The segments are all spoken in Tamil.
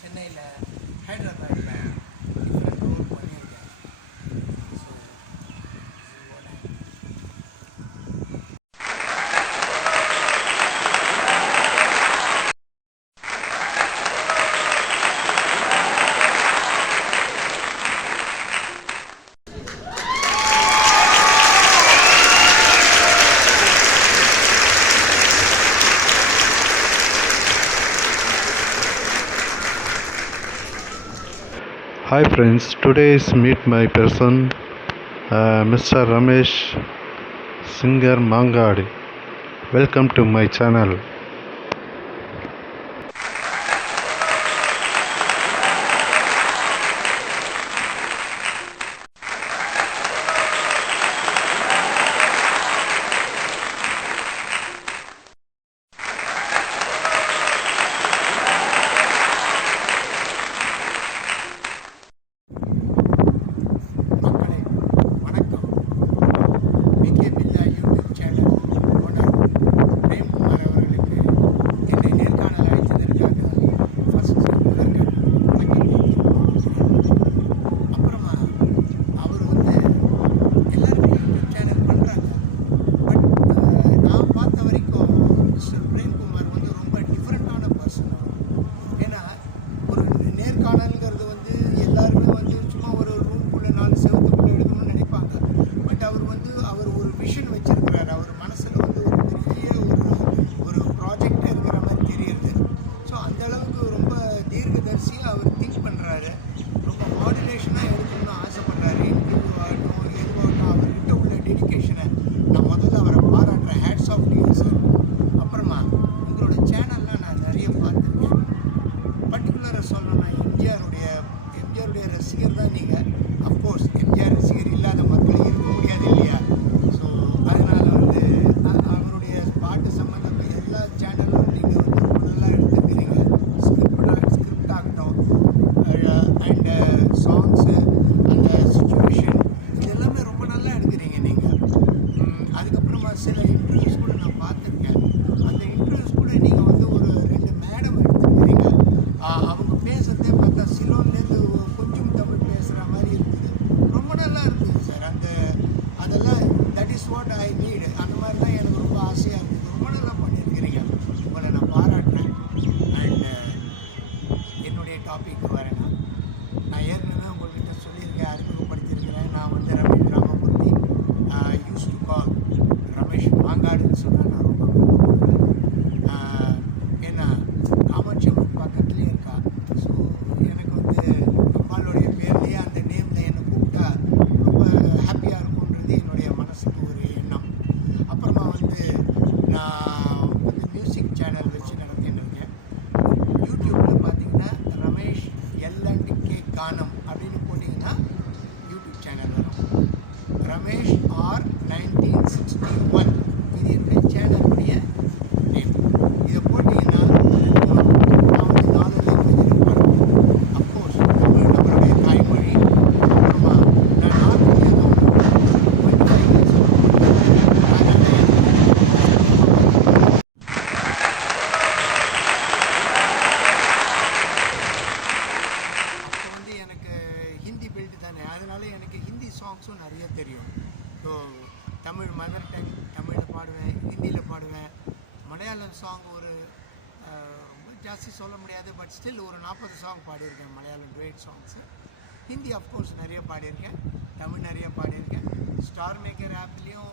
சென்னையில் ஹைதராபாத்தில் டிஃப்ரெண்ட் ரோல் பண்ணியிருக்கேன். So Hi friends, today is meet my person, Mr. Ramesh, singer Mangadi. Welcome to my channel. மக்களே வணக்கம். பிகே பில்லா யூடியூப் சேனல் ஓனர் பிரேம்குமார் அவர்களுக்கு என்னை நேர்காணல் அழைத்ததற்காக ஃபஸ்ட்டு முதற்கண் அப்புறமா அவர் எல்லாருமே யூடியூப் சேனல் பண்ணுறாங்க. பட் நான் பார்த்த வரைக்கும் மிஸ்டர் பிரேம்குமார் ரொம்ப டிஃப்ரெண்ட்டான பர்சன். ஏன்னா ஒரு நேர்காணல்ங்கிறது எல்லாருமே சும்மா ஒரு ரூம்குள்ளே 4 செவத்துக்குள்ளே எடுக்கணும்னு நினைப்பாங்க. பட் அவர் ஒரு விஷன் வச்சிருக்கிறார். அவர் மனசில் ஒரு பெரிய ஒரு ப்ராஜெக்ட் இருக்கிற மாதிரி தெரியுது. ஸோ அந்த அளவுக்கு ரொம்ப தீர்க்கதரிசியாக அவர் திங்க் பண்ணுறாரு. ரொம்ப மாடுலேஷனாக எடுக்கணும்னு ஆசைப்படுறாரு. இன்டர்வியூ ஆகட்டும் எதுவாகட்டும் அவர்கிட்ட உள்ள டெடிக்கேஷனை நான் முதல்ல அவரை பாராட்டுறேன். Hats off you sir. அப்புறமா உங்களோட சேனல்லாம் நான் நிறைய பார்த்துருக்கேன். பர்டிகுலராக சொல்லணும்னா எம்ஜிஆருடைய ரசிகர் தான் நீங்கள். அஃப்கோர்ஸ் எம்ஜிஆர் ரசிகர் இல்லாத மக்களே இருக்க முடியாது இல்லையா? ஸோ அதனால் அவருடைய பாட்டு சம்மந்தப்பட்ட எல்லா சேனலும் நீங்கள் நல்லா எடுத்துக்கிறீங்க. ஸ்கிரிப்ட் ஆகட்டும் அண்டு சாங்ஸு அந்த சுச்சுவேஷன் இது எல்லாமே ரொம்ப நல்லா எடுக்கிறீங்க நீங்கள். அதுக்கப்புறமா சில இன்டர்வியூஸ் கூட நான் பார்த்துருக்கேன். அந்த இன்டர்வியூஸ் கூட நீங்கள் ஒரு 2 மேடம் எடுத்துருக்கிறீங்க. அவங்க பேசுகிறதே பார்த்தா சிலோன்லேருந்து கொஞ்சம் தமிழ் பேசுகிற மாதிரி இருக்குது. ரொம்ப நல்லா இருக்குது சார். அதெல்லாம் that is what I need. அந்த மாதிரிலாம் எனக்கு ரொம்ப ஆசையாக இருக்குது. ரொம்ப நல்லா பண்ணியிருக்கிறீங்க. உங்களை நான் பாராட்டுறேன். அண்டு என்னுடைய டாபிக் வரேன்னா, நான் ஏற்கனவே உங்கள்கிட்ட சொல்லியிருக்கேன், அறிமுகப்படுத்தியிருக்கிறேன். நான் Ramesh Ramamurthy used to call Ramesh மாங்காடுன்னு சொன்னால் நான் ரொம்ப விருப்பப்படுவேன். ஏன்னா காமாட்சியம்மன் பக்கத்துலேயே இருக்கா. ஸோ எனக்கு அம்மாளுடைய பேர்லேயே அந்த நேமில் என்னை கூப்பிட்டா ரொம்ப ஹாப்பியாக இருக்கும்ன்றது என்னுடைய மனசுக்கு ஒரு எண்ணம். அப்புறமா நான் மியூசிக் சேனல் வச்சு நடத்தின்னு இருக்கேன். யூடியூப்பில் பார்த்தீங்கன்னா ரமேஷ் எல்&கே கானம் அப்படின்னு போட்டிங்கன்னா யூடியூப் சேனல் வரும். ரமேஷ் ஆர் 1961 இது என்னுடைய சேனலுடைய நேம். இதை போட்டிங்கன்னா நான் 4 லாங்குவேஜில் பாடுவேன். அஃப்கோர்ஸ் தமிழ் நம்மளுடைய தாய்மொழி. அப்புறமா நான் நார்த் இந்தியாவில் 25 years அப்போ எனக்கு ஹிந்தி பெல்ட் தானே, அதனால எனக்கு ஹிந்தி சாங்ஸும் நிறைய தெரியும். ஸோ தமிழ் மதர் டங் தமிழில் பாடுவேன், ஹிந்தியில் பாடுவேன். மலையாளம் சாங் ரொம்ப ஜாஸ்தி சொல்ல முடியாது. பட் ஸ்டில் ஒரு 40 சாங் பாடியிருக்கேன் Malayalam duet songs. Hindi of course நிறைய பாடியிருக்கேன். தமிழ் நிறைய பாடியிருக்கேன். ஸ்டார் மேக்கர் ஆப்லேயும்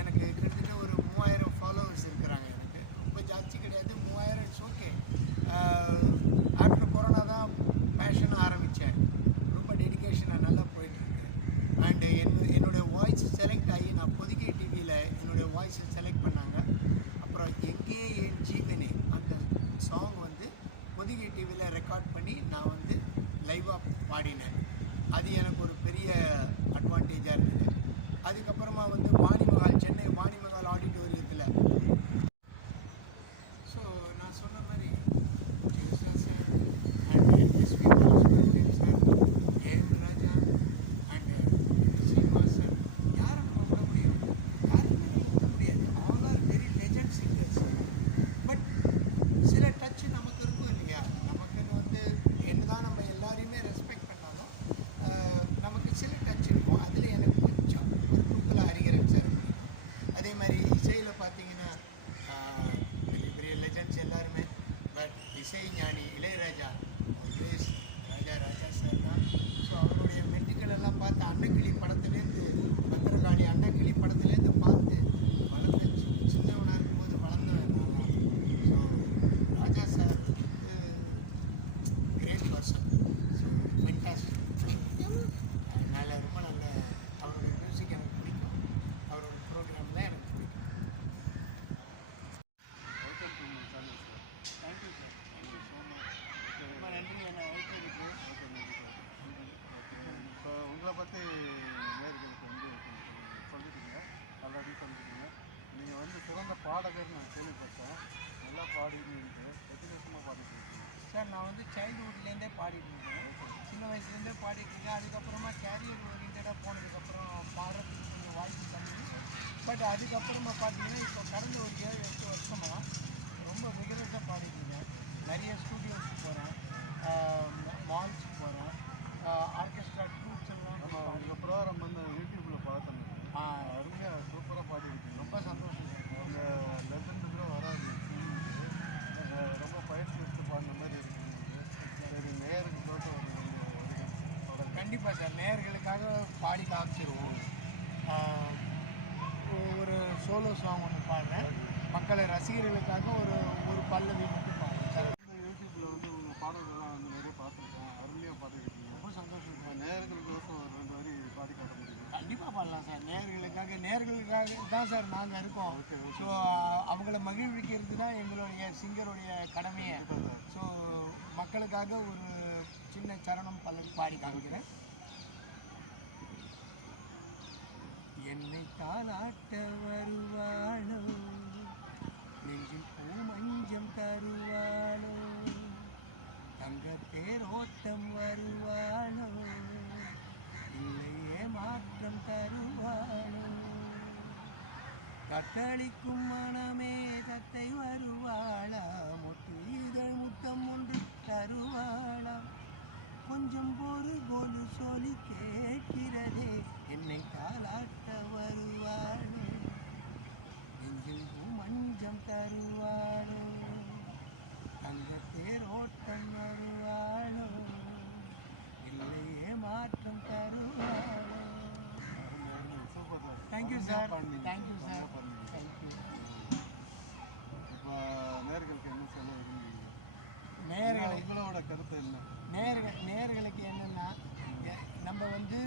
எனக்கு கிட்டத்தட்ட ஒரு 3000 ஃபாலோவர்ஸ் இருக்கிறாங்க. எனக்கு ரொம்ப ஜாஸ்தி கிடையாது, 3000 இட்ஸ் ஓகே. ஆஃப்டர் கொரோனா தான் பேஷன் ஆரம்பித்தேன். ரொம்ப டெடிக்கேஷனாக நல்லா போயிட்டுருக்கு. அண்டு என்னுடைய வாய்ஸ் செலக்ட் ஆகி நான் பொதிகை டிவியில் என்னுடைய வாய்ஸை செலக்ட் பண்ணாங்க. அப்புறம் எங்கே என் ஜீவனே அந்த சாங் பொதிகை டிவியில் ரெக்கார்ட் பண்ணி நான் லைவாக பாடினேன். அது எனக்கு ஒரு பெரிய அட்வான்டேஜாக இருக்குது. அதுக்கப்புறமா வாணிமகால் சென்னை வாணிமகால் ஆடிட்டோரியத்தில் ஸோ நான் சொன்ன மாதிரி sir and SP Balasubrahmanyam sir, AM Raja and Srinivas sir, யாரை நம்ம விட முடியும்? யாருமே விட முடியாது. All are very legend singers. But சில டச்சு நமக்கு இருக்கும் இல்லையா? நமக்குன்னு இசை ஞானி இளையராஜா கிரேஸ் ராஜா சார் தான். ஸோ அவருடைய மெட்டுக்கள் எல்லாம் பார்த்து அன்னக்கிளி படத்துலேருந்து பத்திரகாளி அன்னக்கிளி படத்துலேருந்து பார்த்து வளர்ந்து சின்னவனாக இருக்கும்போது வளர்ந்தவன் நான். So Raja sir great person. So fantastic. அதனால் ரொம்ப நல்ல அவருடைய மியூசிக் எனக்கு பிடிக்கும், அவரோட ப்ரோக்ராம்லாம் எனக்கு பிடிக்கும். Welcome to my channel sir. Thank you sir, thank you so much. ரொம்ப நன்றி என்னை வைக்கிறதுக்கு. ஓகே நன்றி சார். ஓகே, இப்போ உங்களை பற்றி நேயர்களுக்கு வந்து சொல்லிட்டீங்க, ஆல்ரெடி சொல்லிட்டீங்க. நீங்கள் வந்து சிறந்த பாடகர் நான் கேள்விப்பட்டேன். நல்லா பாடிட்டு எத்தனை வருஷமாக பாடிட்டு இருக்கீங்க? சார் நான் வந்து சைல்டுஹுட்லேருந்தே பாடிட்டு இருக்கேன். சின்ன வயசுலேருந்தே பாடிட்டு இருக்கேன். அதுக்கப்புறமா கேரியர் ஓரியன்டாக போனதுக்கப்புறம் பாடுறதுக்கு கொஞ்சம் வாய்ப்பு கம்மி. பட் அதுக்கப்புறமா பார்த்தீங்கன்னா இப்போ கடந்த ஒரு 7-8 வருஷமாக ரொம்ப விகரஸாக பாடிட்டு இருக்கேன். நிறைய ஸ்டூடியோஸ்க்கு போகிறேன், மால்ஸுக்கு போகிறேன், ஆர்கெஸ்ட்ரா ட்ரூப்ஸ் எல்லாம் நம்ம உங்கள் ப்ரோக்ராம் வந்து யூடியூப்பில் பார்த்தேன். அருமையாக சூப்பராக பாடிருக்கீங்க. ரொம்ப சந்தோஷம் சார். அவங்க லெஜண்ட் கூட வராது, ரொம்ப பயிற்சி எடுத்து பாடின மாதிரி இருக்குது. சரி, நேயர்களுக்கு கண்டிப்பாக சார், நேயர்களுக்காக பாடி காமிச்சிருவோம். ஒரு சோலோ சாங் ஒன்று பாடுறேன், மக்களை ரசிகர்களுக்காக ஒரு பல்லவி மட்டும் பாடுறேன் சார். யூடியூப்பில் வந்து உங்கள் பாடல்கள்லாம் வந்து நிறைய பார்த்துருக்கேன். அருமையாக பாடிருக்கீங்க. ரொம்ப சந்தோஷம் சார். நேயர்களுக்கோசம் ஒரு 2 வரி பாடி காட்ட முடியும்? கண்டிப்பாக பாடலாம் சார். நேயர்களுக்காக தான் சார் நாங்கள் இருக்கோம். ஸோ அவங்கள மகிழ்விக்கிறது தான் எங்களுடைய சிங்கருடைய கடமையை. ஸோ மக்களுக்காக ஒரு சின்ன சரணம் பல்லவி பாடி காமிக்கிறேன். என்னை தாளாட்ட வருவாளோ, நெஞ்சில் பூ மஞ்சம் தருவாளோ, தங்க தேரோட்டம் வருவாளோ, இல்லையே மாற்றம் தருவாளோ, கட்டளிக்கும் மனமே தத்தை வருவாளா, மொட்டு இதழ் முத்தம் ஒன்று தருவாளா, கொஞ்சம் ஒரு சொல்லி கேட்கிறதே, என்னை தாளாட்ட வருவாளோ, நெஞ்சில் மஞ்சம் தருவாளோ, தங்க தேரோட்டம் வருவாளோ, இல்லையே மாற்றம் தருவாளோ. Super sir. Thank you sir, thank you sir, thank you. இப்போ நேயர்களுக்கு என்ன சொல்ல விரும்புகிறீங்க? நேயர்களை உங்களோட கருத்து என்ன? நேயர்களுக்கு என்னென்னா, நம்ம வந்து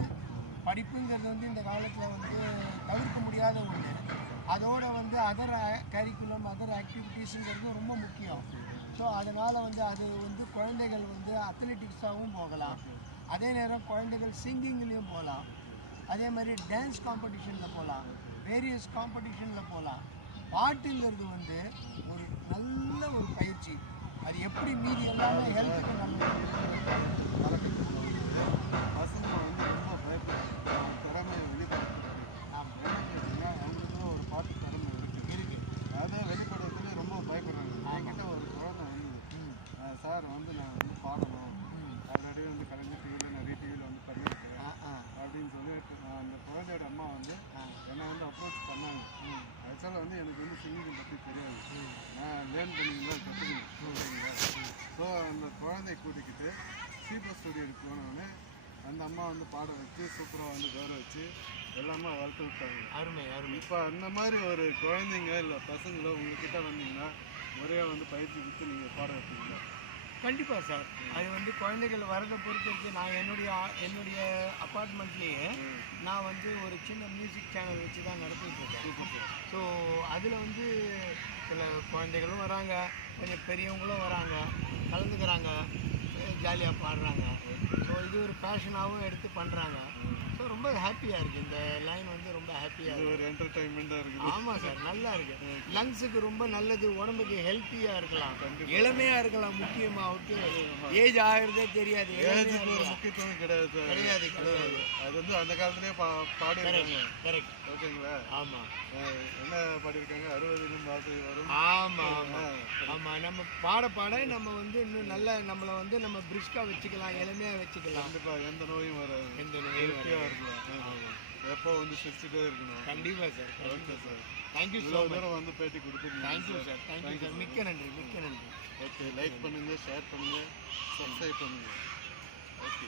படிப்புங்கிறது வந்து இந்த காலத்தில் வந்து தவிர்க்க முடியாத ஒன்று. அதோடு வந்து அதர் கரிக்குலம், அதர் ஆக்டிவிட்டீஸுங்கிறது ரொம்ப முக்கியம். ஸோ அதனால் வந்து அது வந்து குழந்தைகள் வந்து அத்லெட்டிக்ஸாகவும் போகலாம், அதே நேரம் குழந்தைகள் சிங்கிங்லேயும் போகலாம், அதே மாதிரி டான்ஸ் காம்படிஷனில் போகலாம், வேரியஸ் காம்படிஷனில் போகலாம். பாட்டுங்கிறது வந்து ஒரு நல்ல ஒரு பயிற்சி. அது எப்படி மீதி எல்லாமே ஹெல்த்துக்கு நல்லது. பசங்க வந்து ரொம்ப பயப்படுறாங்க திறமையை வெளிப்படுத்துறது. ஆமாம், ஏன்னா அவங்களுக்கு ஒரு பாட்டு திறமை இருக்குது. அதை வெளிப்படுறதுக்கு ரொம்ப பயப்படுறாங்க. என்கிட்ட ஒரு குழந்தை வந்து சார் வந்து நான் வந்து பாடணும், ஆல்ரெடி வந்து கலைஞர் டிவியில் நிறைய டிவியில் வந்து பண்ணியிருக்கிறேன் அப்படின்னு சொல்லி அந்த குழந்தையோட அம்மா வந்து என்னை வந்து அப்ரோச் பண்ணாங்க. ஆக்சுவலாக வந்து எனக்கு வந்து சிங்கிங் பற்றி தெரியாது, நான் லேர்ன் பண்ணிங்களா கற்றுக்கணும் சரிங்களா. ஸோ அந்த குழந்தைய கூட்டிக்கிட்டு சீப்பர் ஸ்டுடியோக்கு போனோடனே அந்த அம்மா வந்து பாட வச்சு சூப்பராக வந்து வேற வச்சு எல்லாமே வளர்த்து விட்டாங்க. அருமை அருமை. இப்போ அந்த மாதிரி ஒரு குழந்தைங்க இல்லை பசங்களோ உங்ககிட்ட வந்தீங்கன்னா முறையாக வந்து பயிற்சி கொடுத்து நீங்கள் பாட வைப்பீங்களா? கண்டிப்பாக சார். அது வந்து குழந்தைகள் வரதை பொறுத்திருக்கு. நான் என்னுடைய அப்பார்ட்மெண்ட்லேயே நான் வந்து ஒரு சின்ன மியூசிக் சேனல் வச்சு தான் நடத்திட்டு இருக்கேன். ஸோ அதில் வந்து சில குழந்தைகளும் வராங்க, கொஞ்சம் பெரியவங்களும் வராங்க, கலந்துக்கிறாங்க, ஜாலியாக பாடுறாங்க. ஸோ இது ஒரு பேஷனாகவும் எடுத்து பண்ணுறாங்க. ஸோ ரொம்ப ஹாப்பியாக இருக்குது. இந்த லைன் வந்து ரொம்ப ஹாப்பியாக இருக்குது. ஒரு என்டர்டைன்மெண்ட்டாக இருக்குது. ஆமாம் சார், நல்லா இருக்குது. லங்ஸுக்கு ரொம்ப நல்லது, உடம்புக்கு ஹெல்த்தியாக இருக்கலாம், இளமையாக இருக்கலாம். முக்கியமாக ஓகே, ஏஜ் ஆகிறதே தெரியாது. ஏஜுக்கு ஒரு முக்கியத்துவம் கிடையாது. அது வந்து அந்த காலத்துலேயே பாடிருக்காங்க. கரெக்ட். ஓகேங்களா? ஆமாம். என்ன பாடியிருக்காங்க? 60 ஆசை வரும். ஆமாம் ஆமாம் ஆமாம். நம்ம பாட நம்ம வந்து இன்னும் நல்ல நம்மளை வந்து நம்ம பிரிஸ்காக வச்சுக்கலாம், இளமையாக வச்சுக்கலாம். கண்டிப்பாக எந்த நோயும் வராது, எந்த நோயும் இருக்கலாம். ஆமாம். எப்போ வந்து சிரிச்சுட்டே இருக்கணும். கண்டிப்பாக sir. Okay sir, thank you so இவ்வளோ மச். தூரம் வந்து பேட்டி கொடுத்துருக்கீங்க. Thank you sir. Thank you sir. மிக்க நன்றி, மிக்க நன்றி. ஓகே, லைக் பண்ணுங்கள், ஷேர் பண்ணுங்கள், சப்ஸ்கிரைப் பண்ணுங்கள். ஓகே.